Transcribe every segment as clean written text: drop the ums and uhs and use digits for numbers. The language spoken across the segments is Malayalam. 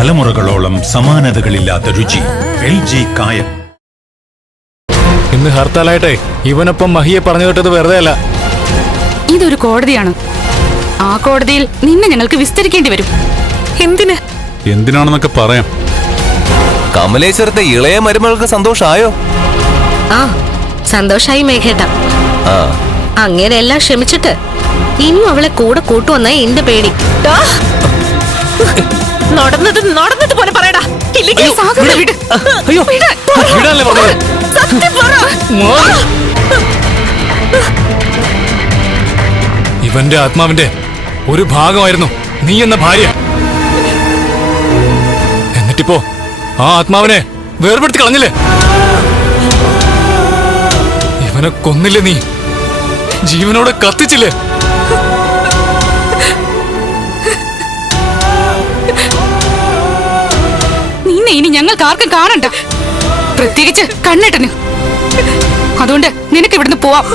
തലമുറകളോളം സമാനതകളില്ലാത്ത രുചി. LG കായം. ഇന്ന് ഹർത്താലായിട്ടെ ഇവനൊപ്പം മഹിയെ പറഞ്ഞു കേട്ടത് വെറുതെ അല്ല. ഇതൊരു കോടതിയാണ്. ആ കോടതിയിൽ നിന്നെ ഞങ്ങൾക്ക് വിസ്തരിക്കേണ്ടി വരും. എന്തിനാണെന്നൊക്കെ പറയാം. കമലേശ്വരത്തെ ഇളയ മരുമകൾക്ക് സന്തോഷായോ? ആ, സന്തോഷായി മേഘേട്ട. അങ്ങനെ എല്ലാം ക്ഷമിച്ചിട്ട് ഇനിയും അവളെ കൂടെ കൂട്ടുവന്ന എന്റെ പേടി. നടന്നത് പോലെ പറയടാ. ഇവന്റെ ആത്മാവിന്റെ ഒരു ഭാഗമായിരുന്നു നീ എന്ന ഭാര്യ. എന്നിട്ടിപ്പോ ആ ആത്മാവിനെ വേർപെടുത്തി കളഞ്ഞില്ലേ? ഇവനെ കൊന്നില്ലേ നീ? ജീവനോടെ കത്തിച്ചില്ലേ? നിന്നെ ഇനി ഞങ്ങൾക്ക് ആർക്കും കാണണ്ട, പ്രത്യേകിച്ച് കണ്ണേട്ടന്. അതുകൊണ്ട് നിനക്ക് ഇവിടുന്ന് പോവാം.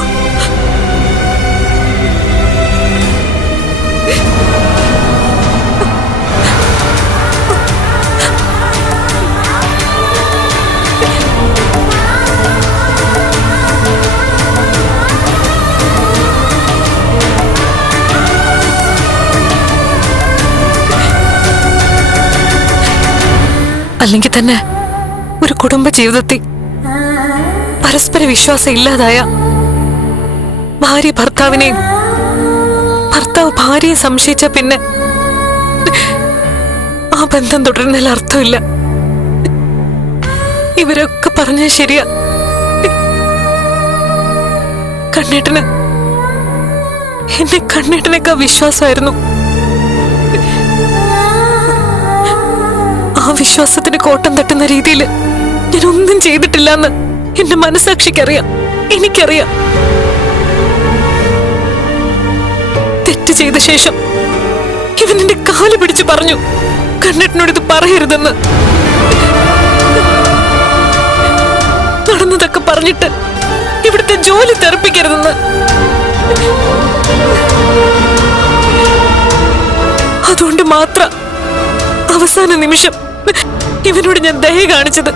അല്ലെങ്കിൽ തന്നെ ഒരു കുടുംബ ജീവിതത്തിൽ പരസ്പര വിശ്വാസം ഇല്ലാതായ ഭാര്യ ഭർത്താവിനെയും ഭർത്താവ് ഭാര്യയെ സംശയിച്ച പിന്നെ ആ ബന്ധം തുടരുന്നതിൽ അർത്ഥമില്ല. ഇവരൊക്കെ പറഞ്ഞാൽ ശരിയാ. കണ്ണേട്ടന് എന്നെ കണ്ണേട്ടനേക്കാൾ വിശ്വാസമായിരുന്നു. ആ വിശ്വാസത്തിന് കോട്ടം തട്ടുന്ന രീതിയിൽ ഞാനൊന്നും ചെയ്തിട്ടില്ലെന്ന് എന്റെ മനസാക്ഷിക്കറിയാം, എനിക്കറിയാം. തെറ്റ് ചെയ്ത ശേഷം ഇവൻ എന്റെ കാല് പിടിച്ച് പറഞ്ഞു കണ്ണേട്ടനോട് ഇത് പറയരുതെന്ന്. നടന്നതൊക്കെ പറഞ്ഞിട്ട് ഇവിടുത്തെ ജോലി തെറിപ്പിക്കരുതെന്ന്. അതുകൊണ്ട് മാത്രം അവസാന നിമിഷം ഇവനോട് ഞാൻ ദയ കാണിച്ചത്.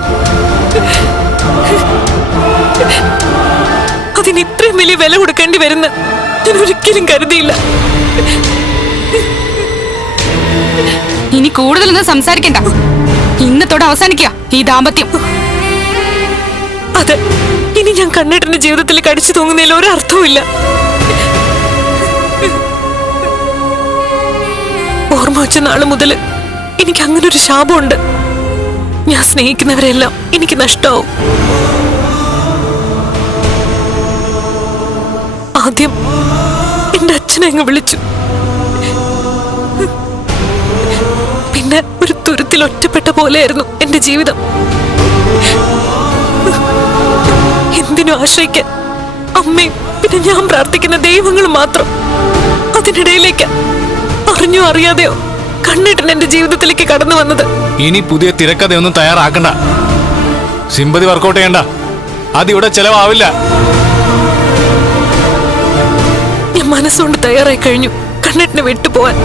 അതിന് ഇത്രയും വലിയ വില കൊടുക്കേണ്ടി വരുന്ന ഞാൻ ഒരിക്കലും കരുതിയില്ല. ഇനി കൂടുതലൊന്നും സംസാരിക്കണ്ട. ഇന്നത്തോടെ അവസാനിക്കുക ഈ ദാമ്പത്യം. അതെ, ഇനി ഞാൻ കണ്ണേട്ടന്റെ ജീവിതത്തിൽ കടിച്ചു തൂങ്ങുന്നതിൽ ഒരർത്ഥവുമില്ല. ഓർമ്മ വെച്ച നാള് മുതൽ എനിക്ക് അങ്ങനെ ഒരു ശാപമുണ്ട്. ഞാൻ സ്നേഹിക്കുന്നവരെല്ലാം എനിക്ക് നഷ്ടമാവും. ആദ്യം എന്റെ അച്ഛനെ അങ്ങ് വിളിച്ചു. പിന്നെ ഒരു തുരുത്തിൽ ഒറ്റപ്പെട്ട പോലെയായിരുന്നു എന്റെ ജീവിതം. എന്തിനും ആശ്രയിക്കാൻ അമ്മയും പിന്നെ ഞാൻ പ്രാർത്ഥിക്കുന്ന ദൈവങ്ങളും മാത്രം. അതിനിടയിലേക്ക് അറിഞ്ഞോ അറിയാതെയോ കണ്ണേട്ടൻ എന്റെ ജീവിതത്തിലേക്ക് കടന്നു വന്നത്. ഇനി പുതിയ തിരക്കഥയൊന്നും തയ്യാറാക്കണ്ട. സിമ്പതി വർക്കൗട്ട് ചെയ്യണ്ട. അതിവിടെ ചെലവാവില്ല. ഞാൻ മനസ്സുകൊണ്ട് തയ്യാറായി കഴിഞ്ഞു കണ്ണേട്ടനെ വിട്ടുപോവാൻ.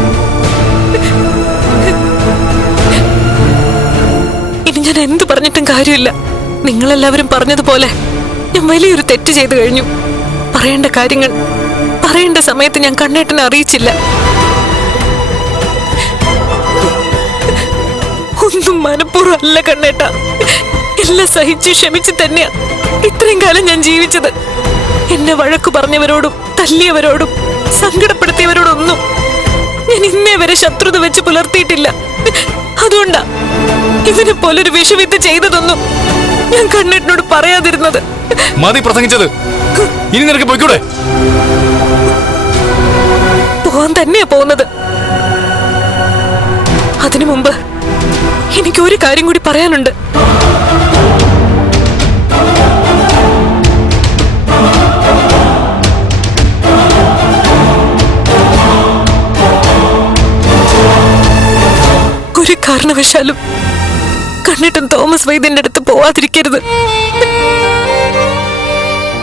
ഇനി ഞാൻ എന്ത് പറഞ്ഞിട്ടും കാര്യമില്ല. നിങ്ങളെല്ലാവരും പറഞ്ഞതുപോലെ ഞാൻ വലിയൊരു തെറ്റ് ചെയ്തു കഴിഞ്ഞു. പറയേണ്ട കാര്യങ്ങൾ പറയേണ്ട സമയത്ത് ഞാൻ കണ്ണേട്ടനെ അറിയിച്ചില്ല. ഒന്നും മനഃപൂർവ്വം അല്ല കണ്ണേട്ട. എല്ലാം സഹിച്ച് ക്ഷമിച്ച് തന്നെയാ ഇത്രയും കാലം ഞാൻ ജീവിച്ചത്. എന്നെ വഴക്കു പറഞ്ഞവരോടും തല്ലിയവരോടും സങ്കടപ്പെടുത്തിയവരോടൊന്നും ഞാൻ ഇന്നേ വരെ ശത്രുത വെച്ച് പുലർത്തിയിട്ടില്ല. അതുകൊണ്ടാ ഇവനെ പോലൊരു വിഷവിത്ത് ചെയ്തതൊന്നും ഞാൻ കണ്ണേട്ടനോട് പറയാതിരുന്നത്. മതി പ്രസംഗിച്ചത്. ഇനി നിനക്ക് പോയിക്കൂടെ? പോവാൻ തന്നെയാ പോകുന്നത്. അതിനു മുമ്പ് എനിക്ക് ഒരു കാര്യം കൂടി പറയാനുണ്ട്. ഒരു കാരണവശാലും കണ്ണേട്ടൻ തോമസ് വൈദ്യന്റെ അടുത്ത് പോവാതിരിക്കരുത്.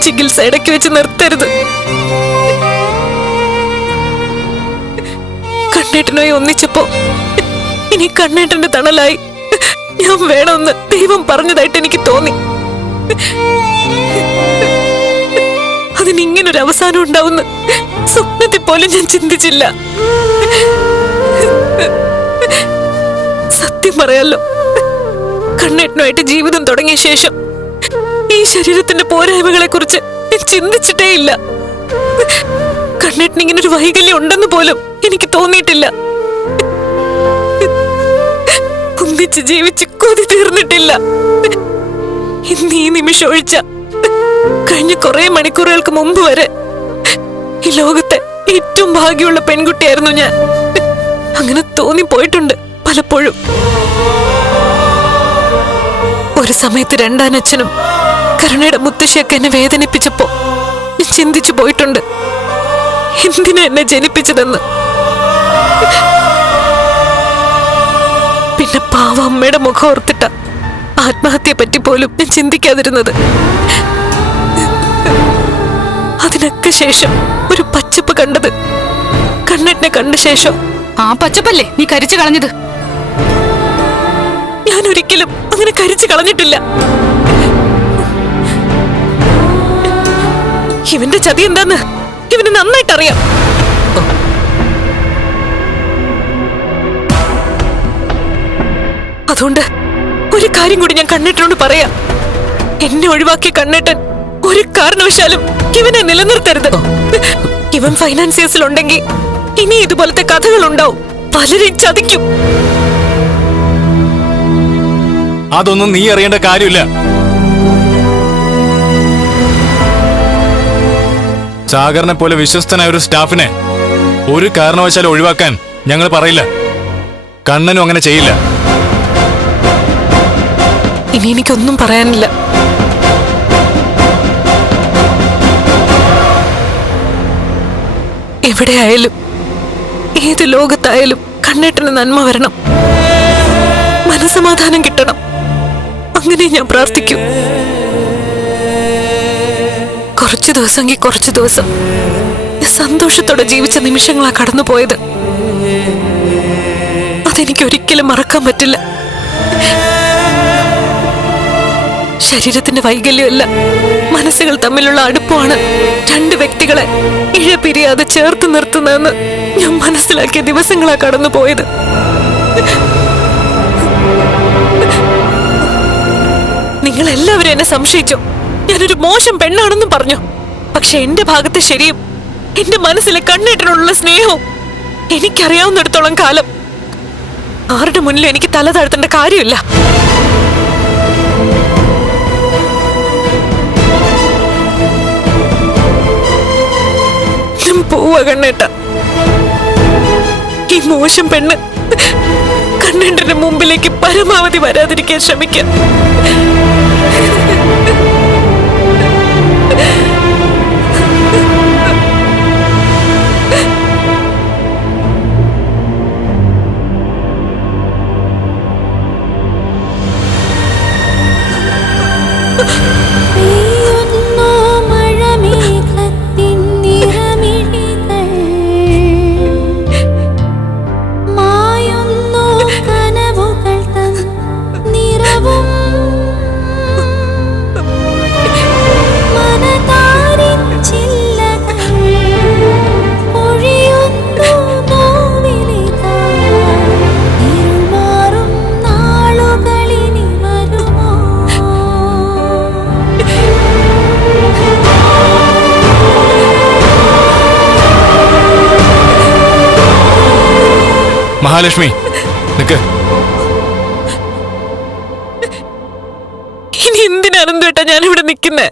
ചികിത്സ ഇടയ്ക്ക് വെച്ച് നിർത്തരുത്. കണ്ണേട്ടനുമായി ഒന്നിച്ചപ്പോ ഇനി കണ്ണേട്ടന്റെ തണലായി ഞാൻ വേണമെന്ന് ദൈവം പറഞ്ഞതായിട്ട് എനിക്ക് തോന്നി. അതിനിങ്ങനൊരു അവസാനം ഉണ്ടാവുന്ന സ്വപ്നത്തിൽ പോലും ഞാൻ ചിന്തിച്ചില്ല. സത്യം പറയാലോ, കണ്ണേട്ടനുമായിട്ട് ജീവിതം തുടങ്ങിയ ശേഷം ഈ ശരീരത്തിന്റെ പോരായ്മകളെ കുറിച്ച് ഞാൻ ചിന്തിച്ചിട്ടേ ഇല്ല. കണ്ണേട്ടന് ഇങ്ങനൊരു വൈകല്യം ഉണ്ടെന്ന് പോലും എനിക്ക് തോന്നിയിട്ടില്ല. ഒന്നിച്ച് ജീവിച്ച് കൊതി തീർന്നിട്ടില്ല. ഇന്ന് ഈ നിമിഷം ഒഴിച്ച കഴിഞ്ഞ കുറെ മണിക്കൂറുകൾക്ക് മുമ്പ് വരെ ഈ ലോകത്തെ ഏറ്റവും ഭാഗ്യമുള്ള പെൺകുട്ടിയായിരുന്നു ഞാൻ. അങ്ങനെ തോന്നിപ്പോയിട്ടുണ്ട് പലപ്പോഴും. ഒരു സമയത്ത് രണ്ടാനച്ഛനും കരുണയുടെ മുത്തശ്ശിയൊക്കെ എന്നെ വേദനിപ്പിച്ചപ്പോ ഞാൻ ചിന്തിച്ചു പോയിട്ടുണ്ട്, എന്തിനാ എന്നെ ജനിപ്പിച്ചതെന്ന്. പിന്നെ പാവ അമ്മയുടെ മുഖം ഓർത്തിട്ട ആത്മഹത്യയെ പറ്റി പോലും ഞാൻ ചിന്തിക്കാതിരുന്നത്. അതിനൊക്കെ ശേഷം ഒരു പച്ചപ്പ് കണ്ടത് കണ്ണേട്ടനെ കണ്ട ശേഷം. ആ പച്ചപ്പല്ലേ നീ കരിച്ചു കളഞ്ഞത്? ഞാൻ ഒരിക്കലും അങ്ങനെ കരിച്ചു കളഞ്ഞിട്ടില്ല. ഇവന്റെ ചതി എന്താന്ന് ഇവന് നന്നായിട്ടറിയാം. അതുകൊണ്ട് ഒരു കാര്യം കൂടി ഞാൻ കണ്ണേട്ടനോട് പറയാം. എന്നെ ഒഴിവാക്കിയ കണ്ണേട്ടൻ ഒരു കാരണവശാലും ഇവനെ നിലനിർത്തരുത്. ഇവൻ ഫൈനാൻസിയേഴ്സിലുണ്ടെങ്കിൽ ഇനി ഇതുപോലത്തെ കഥകൾ ഉണ്ടാവും. പലരെയും ചതിക്കും. അതൊന്നും നീ അറിയേണ്ട കാര്യമില്ല. സാഗറിനെ പോലെ വിശ്വസ്തനായ ഒരു സ്റ്റാഫിനെ ഒരു കാരണവശാലും ഒഴിവാക്കാൻ ഞങ്ങൾ പറയില്ല. കണ്ണനും അങ്ങനെ ചെയ്യില്ല. ഇനി എനിക്കൊന്നും പറയാനില്ല. എവിടെയായാലും ഏത് ലോകത്തായാലും കണ്ണേട്ടന് നന്മ വരണം, മനസമാധാനം കിട്ടണം. അങ്ങനെ ഞാൻ പ്രാർത്ഥിക്കൂ. കുറച്ചു ദിവസമെങ്കിൽ കുറച്ചു ദിവസം സന്തോഷത്തോടെ ജീവിച്ച നിമിഷങ്ങളാ കടന്നുപോയത്. അതെനിക്ക് ഒരിക്കലും മറക്കാൻ പറ്റില്ല. ശരീരത്തിന്റെ വൈകല്യമല്ല, മനസ്സുകൾ തമ്മിലുള്ള അടുപ്പമാണ് രണ്ട് വ്യക്തികളെ ഇഴപിരിയാതെ ചേർത്ത് നിർത്തുന്നതെന്ന് ഞാൻ മനസ്സിലാക്കിയ ദിവസങ്ങളാ കടന്നുപോയത്. നിങ്ങൾ എല്ലാവരും എന്നെ സംശയിച്ചു, ഞാനൊരു മോശം പെണ്ണാണെന്നും പറഞ്ഞു. പക്ഷെ എന്റെ ഭാഗത്തെ ശരിയും എന്റെ മനസ്സിലെ കണ്ണേട്ടനുള്ള സ്നേഹവും എനിക്കറിയാവുന്നിടത്തോളം കാലം ആരുടെ മുന്നിലും എനിക്ക് തല താഴ്ത്തേണ്ട കാര്യമില്ല. ഞാൻ പോവാ കണ്ണേട്ട. ഈ മോശം പെണ്ണ് കണ്ണേട്ടന്റെ മുമ്പിലേക്ക് പരമാവധി വരാതിരിക്കാൻ ശ്രമിക്കാം. മഹാലക്ഷ്മി, നിക്ക്. ഇനി എന്തിനാണെന്ന് ഞാനിവിടെ നിൽക്കുന്നേ?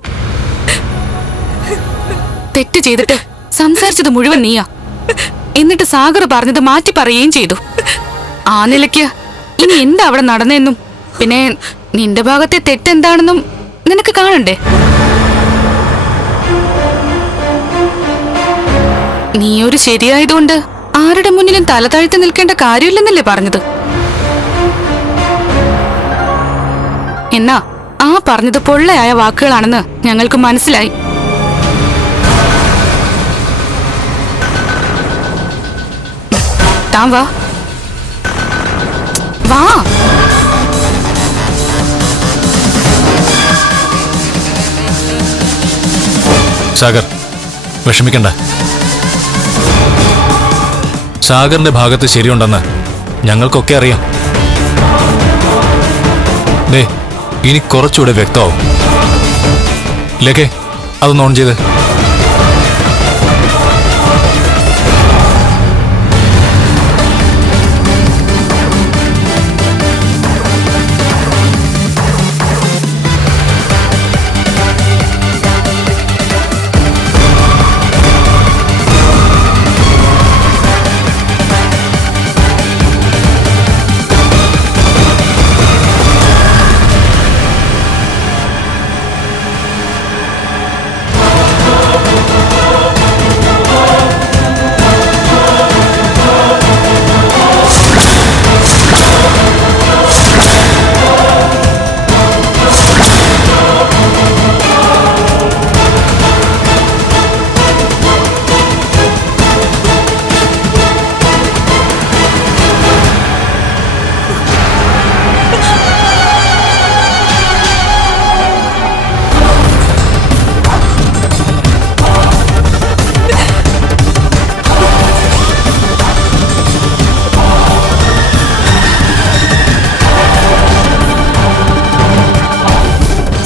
തെറ്റ് ചെയ്തിട്ട് സംസാരിച്ചത് മുഴുവൻ നീയാ. എന്നിട്ട് സാഗർ പറഞ്ഞത് മാറ്റി പറയുകയും ചെയ്തു. ആ നിലയ്ക്ക് ഇനി എന്താ അവിടെ നടന്നെന്നും പിന്നെ നിന്റെ ഭാഗത്തെ തെറ്റെന്താണെന്നും നിനക്ക് കാണണ്ടേ? നീ ഒരു ശരിയായതുകൊണ്ട് ആരുടെ മുന്നിലും തല താഴ്ത്തി നിൽക്കേണ്ട കാര്യമില്ലെന്നല്ലേ പറഞ്ഞത്? എന്നാ ആ പറഞ്ഞത് പൊള്ളയായ വാക്കുകളാണെന്ന് ഞങ്ങൾക്ക് മനസ്സിലായി. താൻ വാ. വാ. സാഗർ, വിഷമിക്കണ്ട. സാഗറിന്റെ ഭാഗത്ത് ശരിയുണ്ടെന്ന് ഞങ്ങൾക്കൊക്കെ അറിയാം. ദേ, ഇനി കുറച്ചുകൂടെ വ്യക്തമാവും. ലേഖേ, അതൊന്ന് ഓൺ ചെയ്ത്.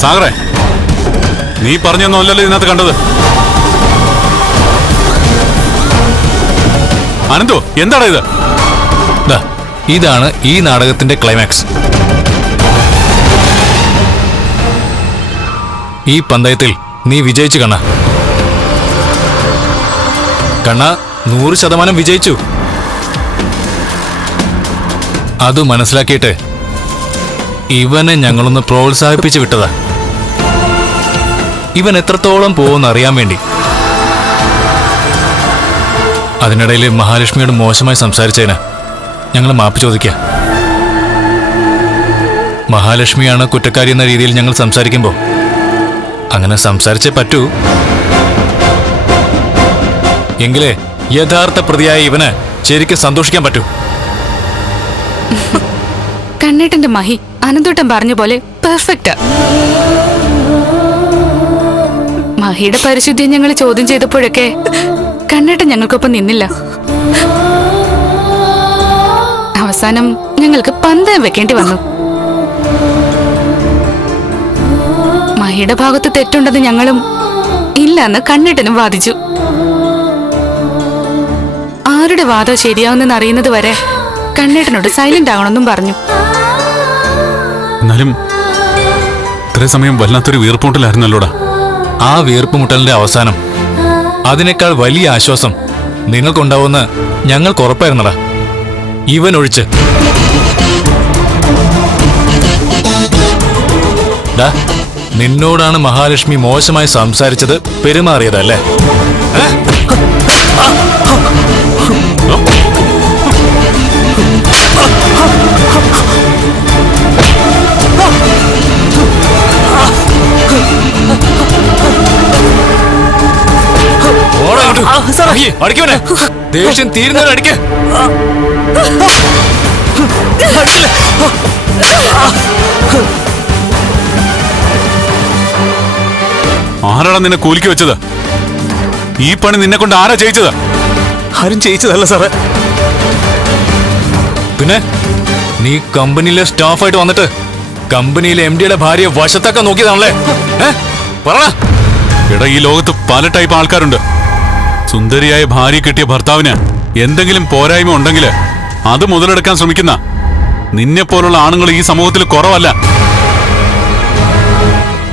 സാഗറെ, നീ പറഞ്ഞൊന്നും അല്ലല്ലോ ഇതിനകത്ത് കണ്ടത്. അനന്തു, എന്താടാ ഇത്? ഇതാണ് ഈ നാടകത്തിന്റെ ക്ലൈമാക്സ്. ഈ പന്തയത്തിൽ നീ വിജയിച്ചു കണ്ണ. 100% വിജയിച്ചു. അത് മനസ്സിലാക്കിയിട്ട് ഇവനെ ഞങ്ങളൊന്ന് പ്രോത്സാഹിപ്പിച്ചു വിട്ടതാ. ഇവൻ എത്രത്തോളം പോകുമെന്ന് അറിയാൻ വേണ്ടി. അതിനിടയിൽ മഹാലക്ഷ്മിയോട് മോശമായി സംസാരിച്ചതിന് ഞങ്ങൾ മാപ്പ് ചോദിക്കുക. മഹാലക്ഷ്മിയാണ് കുറ്റക്കാരി എന്ന രീതിയിൽ ഞങ്ങൾ സംസാരിക്കുമ്പോൾ അങ്ങനെ സംസാരിച്ചേ പറ്റൂ. എങ്കിലേ യഥാർത്ഥ പ്രതിയായ ഇവന് ശരിക്കും സന്തോഷിക്കാൻ പറ്റൂ. കണ്ണേട്ടന്റെ മഹി അനന്തോട്ടം പറഞ്ഞ പോലെ പെർഫെക്റ്റാ. മഹിയുടെ പരിശുദ്ധി ഞങ്ങൾ ചോദ്യം ചെയ്തപ്പോഴൊക്കെ കണ്ണേട്ടൻ ഞങ്ങൾക്കൊപ്പം നിന്നില്ല. അവസാനം ഞങ്ങൾക്ക് പന്തയം വെക്കേണ്ടി വന്നു. മഹിയുടെ ഭാഗത്ത് തെറ്റുണ്ടെന്ന് ഞങ്ങളും ഇല്ലെന്ന് കണ്ണേട്ടനും വാദിച്ചു. ആരുടെ വാദം ശരിയാവുന്നെന്ന് അറിയുന്നത് വരെ കണ്ണേട്ടനോട് സൈലന്റ് ആകണമെന്നും പറഞ്ഞു. എന്നാലും ഇത്രയും സമയം വല്ലാത്തൊരു വീർപ്പുമുട്ടലായിരുന്നല്ലോടാ. ആ വീർപ്പുമുട്ടലിന്റെ അവസാനം അതിനേക്കാൾ വലിയ ആശ്വാസം നിങ്ങൾക്കുണ്ടാവുമെന്ന് ഞങ്ങൾക്ക് ഉറപ്പായിരുന്നടാ, ഇവൻ ഒഴിച്ച്. നിന്നോടാണ് മഹാലക്ഷ്മി മോശമായി സംസാരിച്ചത്, പെരുമാറിയതല്ലേ? അടിക്കവനെ, ദേഷ്യം തീരുന്നവരെ അടിക്ക. ആരാടാ നിന്നെ കൂലിക്ക് വെച്ചത്? ഈ പണി നിന്നെ കൊണ്ട് ആരാ ചെയ്യിച്ചത്? ആരും ചെയ്യിച്ചതല്ല സാറേ. പിന്നെ നീ കമ്പനിയിലെ സ്റ്റാഫായിട്ട് വന്നിട്ട് കമ്പനിയിലെ MD-യുടെ ഭാര്യയെ വശത്താക്കാൻ നോക്കിയതാണല്ലേ? പറ. എടാ, ഈ ലോകത്ത് പല ടൈപ്പ് ആൾക്കാരുണ്ട്. സുന്ദരിയായ ഭാര്യ കിട്ടിയ ഭർത്താവിന് എന്തെങ്കിലും പോരായ്മ ഉണ്ടെങ്കിൽ അത് മുതലെടുക്കാൻ ശ്രമിക്കുന്ന നിന്നെ പോലുള്ള ആണുങ്ങൾ ഈ സമൂഹത്തിൽ കുറവല്ല.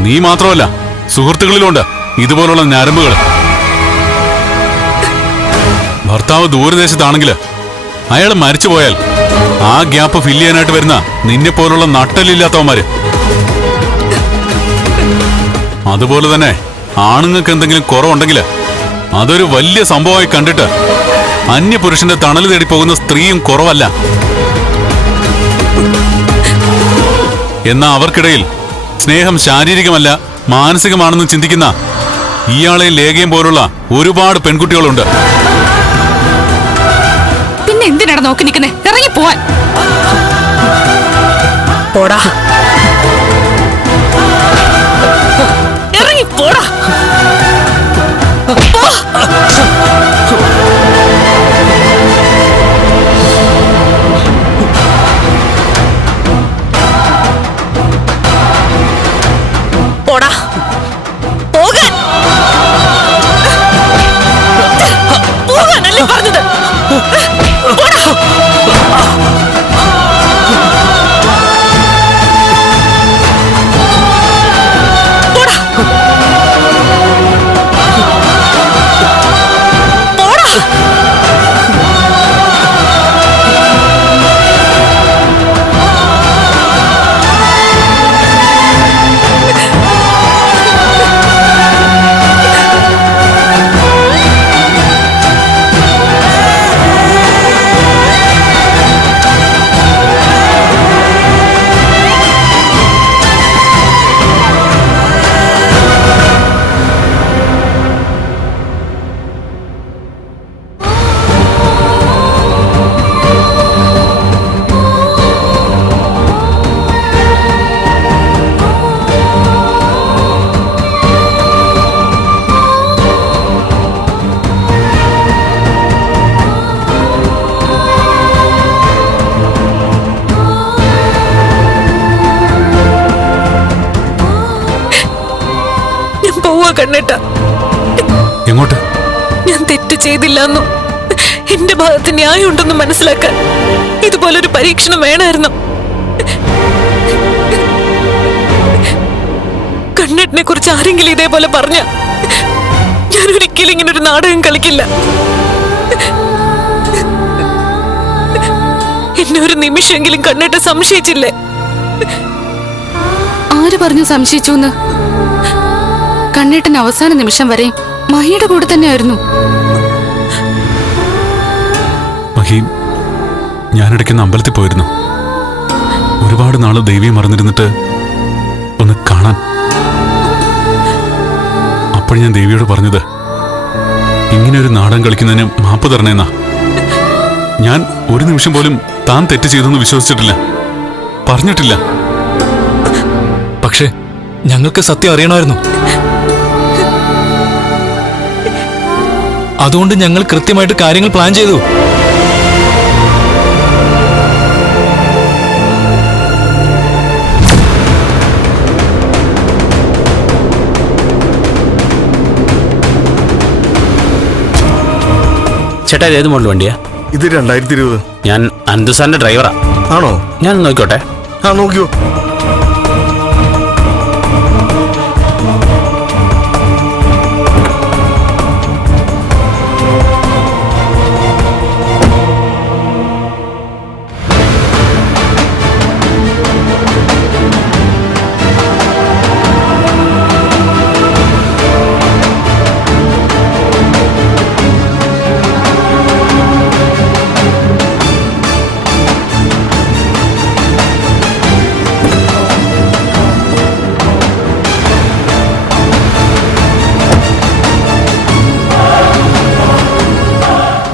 നീ മാത്രമല്ല, സുഹൃത്തുക്കളിലുണ്ട് ഇതുപോലുള്ള ഞരമ്പുകൾ. ഭർത്താവ് ദൂരദേശത്താണെങ്കിൽ അയാൾ മരിച്ചുപോയാൽ ആ ഗ്യാപ്പ് ഫില്ല് ചെയ്യാനായിട്ട് വരുന്ന നിന്നെ പോലുള്ള നട്ടലില്ലാത്തവന്മാര്. അതുപോലെ തന്നെ ആണുങ്ങൾക്ക് എന്തെങ്കിലും കുറവുണ്ടെങ്കിൽ അതൊരു വലിയ സംഭവമായി കണ്ടിട്ട് അന്യപുരുഷന്റെ തണൽ തേടി പോകുന്ന സ്ത്രീയും കുറവല്ല. എന്നാ അവർക്കിടയിൽ സ്നേഹം ശാരീരികമല്ല മാനസികമാണെന്ന് ചിന്തിക്കുന്ന ഇയാളെയും ലേഖയും പോലുള്ള ഒരുപാട് പെൺകുട്ടികളുണ്ട്. പിന്നെ എന്തിനാണ് നോക്കി നിൽക്കുന്നേ? ഇറങ്ങി പോവാൻ. പോടാ, ഇറങ്ങി പോടാ. പോടാ, പോകാൻ പോകാനല്ലേ പറഞ്ഞത്. പോടാ. കണ്ണേട്ട, എങ്ങോട്ട്? ഞാൻ തെറ്റ് ചെയ്തില്ലെന്നും എന്റെ ഭാഗത്ത് ന്യായമുണ്ടെന്നും മനസ്സിലാക്കാൻ ഇതുപോലൊരു പരീക്ഷണം വേണമായിരുന്നു. കണ്ണേട്ടനെ കുറിച്ച് ആരെങ്കിലും ഇതേപോലെ പറഞ്ഞ ഞാൻ ഒരിക്കലും ഇങ്ങനെ ഒരു നാടകം കളിക്കില്ല. എന്നെ ഒരു നിമിഷമെങ്കിലും കണ്ണേട്ട സംശയിച്ചില്ലേ? ആര് പറഞ്ഞു സംശയിച്ചു? കണ്ണേട്ടൻ അവസാന നിമിഷം വരെ മഹിയുടെ കൂടെ തന്നെയായിരുന്നു. മഹി, ഞാനിടയ്ക്കൊന്ന് അമ്പലത്തിൽ പോയിരുന്നു. ഒരുപാട് നാള് ദേവിയെ മറന്നിരുന്നിട്ട് ഒന്ന് കാണാൻ. അപ്പോൾ ഞാൻ ദേവിയോട് പറഞ്ഞത് ഇങ്ങനെ ഒരു നാടകം കളിക്കുന്നതിന് മാപ്പ് തരണേന്നാ. ഞാൻ ഒരു നിമിഷം പോലും താൻ തെറ്റ് ചെയ്തെന്ന് വിശ്വസിച്ചിട്ടില്ല, പറഞ്ഞിട്ടില്ല. പക്ഷേ ഞങ്ങൾക്ക് സത്യം അറിയണമായിരുന്നു. അതുകൊണ്ട് ഞങ്ങൾ കൃത്യമായിട്ട് കാര്യങ്ങൾ പ്ലാൻ ചെയ്തു. ചേട്ടാ, ഇത് ഏത് മോഡൽ വണ്ടിയാ? ഇത് 2020. ഞാൻ അനന്തുസാറിന്റെ ഡ്രൈവറാ. ആണോ? ഞാൻ നോക്കിക്കോട്ടെ. നോക്കിയോ.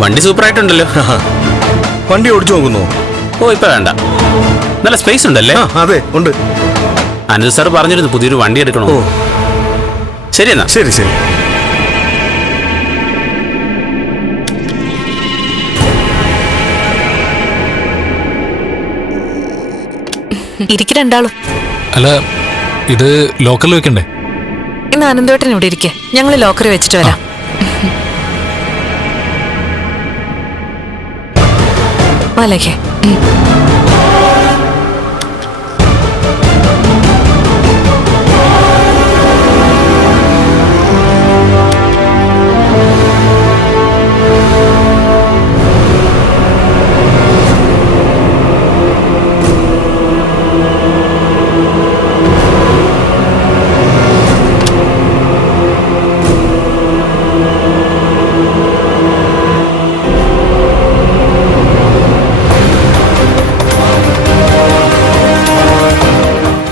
വണ്ടി സൂപ്പറായിട്ടുണ്ടല്ലോ. വണ്ടി ഓടിച്ചു നോക്കുന്നോ? ഓ, ഇപ്പൊ വേണ്ട, നല്ല സ്പേസ് ഉണ്ടല്ലേ? അതെ, ഉണ്ട്. അനിൽ സാർ പറഞ്ഞിരുന്നു പുതിയൊരു വണ്ടി എടുക്കണോ. ശരി എന്നാ. ശരി ശരി. രണ്ടാളും. അല്ല, ഇത് ലോക്കറിൽ വെക്കണ്ടേ? ഇന്ന് അനന്തോട്ടൻ ഇവിടെ ഇരിക്കെ, ഞങ്ങൾ ലോക്കറിൽ വെച്ചിട്ട് വരാം. വാലേക്കേ.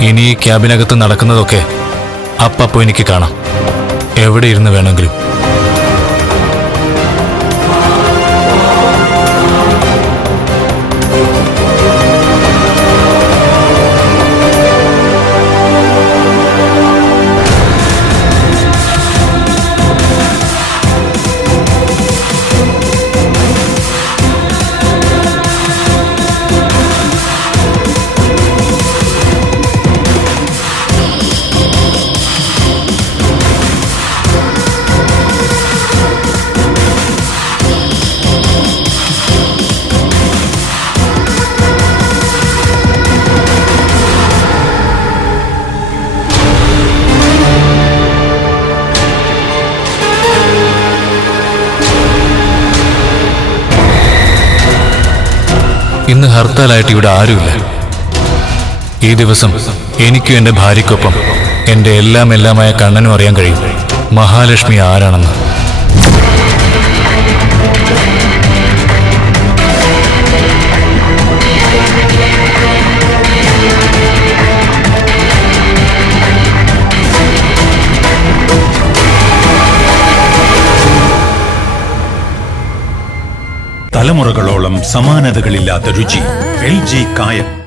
ഇനി ഈ ക്യാബിനകത്ത് നടക്കുന്നതൊക്കെ അപ്പപ്പോ എനിക്ക് കാണാം, എവിടെ ഇരുന്ന് വേണമെങ്കിലും. ഇന്ന് ഹർത്താലായിട്ട് ഇവിടെ ആരുമില്ല. ഈ ദിവസം എനിക്കും എൻ്റെ ഭാര്യയ്ക്കൊപ്പം എൻ്റെ എല്ലാമായ കണ്ണനും അറിയാൻ കഴിയും മഹാലക്ഷ്മി ആരാണെന്ന്. തലമുറകളോളം സമാനതകളില്ലാത്ത രുചി. LG കായം.